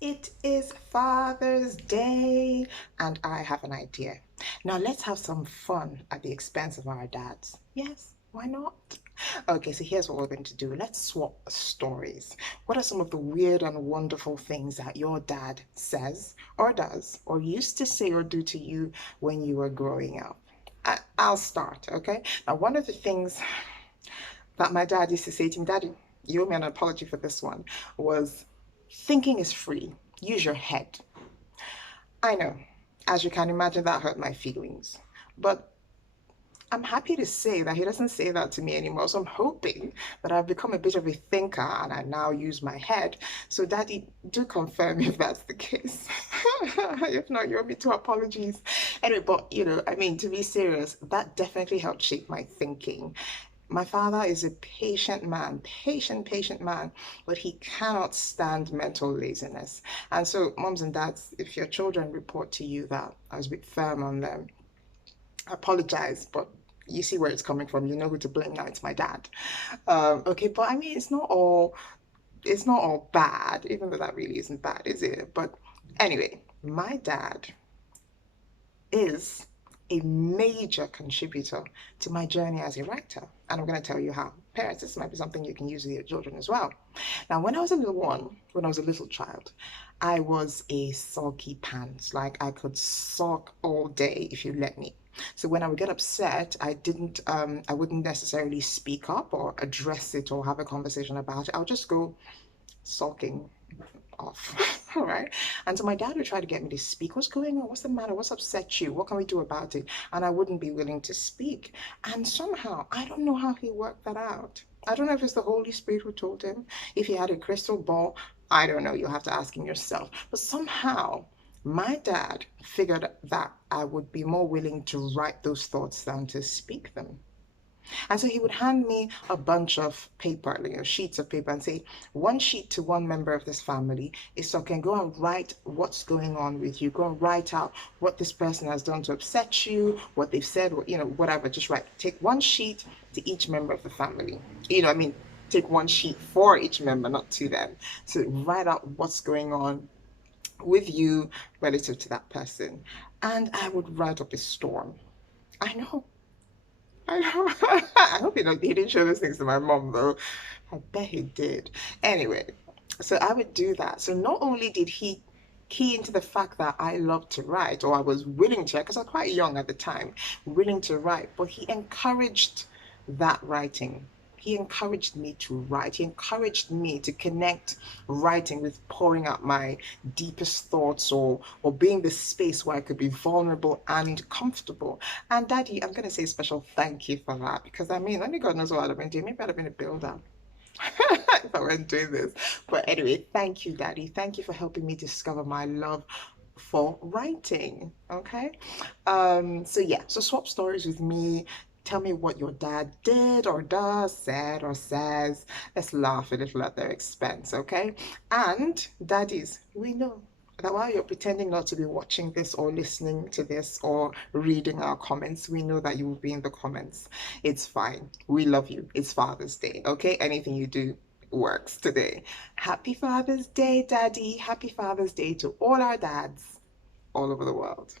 It is Father's Day, and I have an idea. Now, let's have some fun at the expense of our dads. Yes, why not? Okay, so here's what we're going to do. Let's swap stories. What are some of the weird and wonderful things that your dad says or does or used to say or do to you when you were growing up? I'll start, okay? Now, one of the things that my dad used to say to me, Daddy, you owe me an apology for this one, was thinking is free. Use your head. I know, as you can imagine, that hurt my feelings. But I'm happy to say that he doesn't say that to me anymore. So I'm hoping that I've become a bit of a thinker and I now use my head. So, Daddy, do confirm if that's the case. If not, you owe me two apologies. Anyway, but I mean, to be serious, that definitely helped shape my thinking. My father is a patient man, but he cannot stand mental laziness. And so, moms and dads, if your children report to you that I was a bit firm on them, apologize, but you see where it's coming from. You know who to blame now. It's my dad. Okay, but I mean, it's not all bad, even though that really isn't bad, is it? But anyway, my dad is a major contributor to my journey as a writer. And I'm going to tell you how. Parents, this might be something you can use with your children as well. Now, when I was a little child, I was a sulky pants. Like I could sulk all day if you let me. So when I would get upset, I wouldn't necessarily speak up or address it or have a conversation about it. I'll just go sulking off. All right. And so my dad would try to get me to speak. What's going on? What's the matter? What's upset you? What can we do about it? And I wouldn't be willing to speak. And somehow, I don't know how he worked that out. I don't know if it's the Holy Spirit who told him, if he had a crystal ball. I don't know. You'll have to ask him yourself. But somehow, my dad figured that I would be more willing to write those thoughts than to speak them. And so he would hand me a bunch of paper, sheets of paper, and say, one sheet to one member of this family is so can go and write what's going on with you. Go and write out what this person has done to upset you, what they've said, whatever. Just write. Take one sheet to each member of the family. I mean, take one sheet for each member, not to them. So write out what's going on with you relative to that person. And I would write up a storm. I know. I know. I hope he didn't show those things to my mom though. I bet he did. Anyway, so I would do that. So not only did he key into the fact that I loved to write, or I was willing to, because I was quite young at the time, willing to write, but he encouraged that writing. He encouraged me to write. He encouraged me to connect writing with pouring out my deepest thoughts or being the space where I could be vulnerable and comfortable. And Daddy, I'm gonna say a special thank you for that because I mean, only God knows what I'd have been doing. Maybe I'd have been a builder if I weren't doing this. But anyway, thank you, Daddy. Thank you for helping me discover my love for writing. Okay. So yeah, so swap stories with me. Tell me what your dad did or does, said or says. Let's laugh a little at their expense, okay? And daddies, we know that while you're pretending not to be watching this or listening to this or reading our comments, we know that you will be in the comments. It's fine. We love you. It's Father's Day, okay? Anything you do works today. Happy Father's Day, Daddy. Happy Father's Day to all our dads all over the world.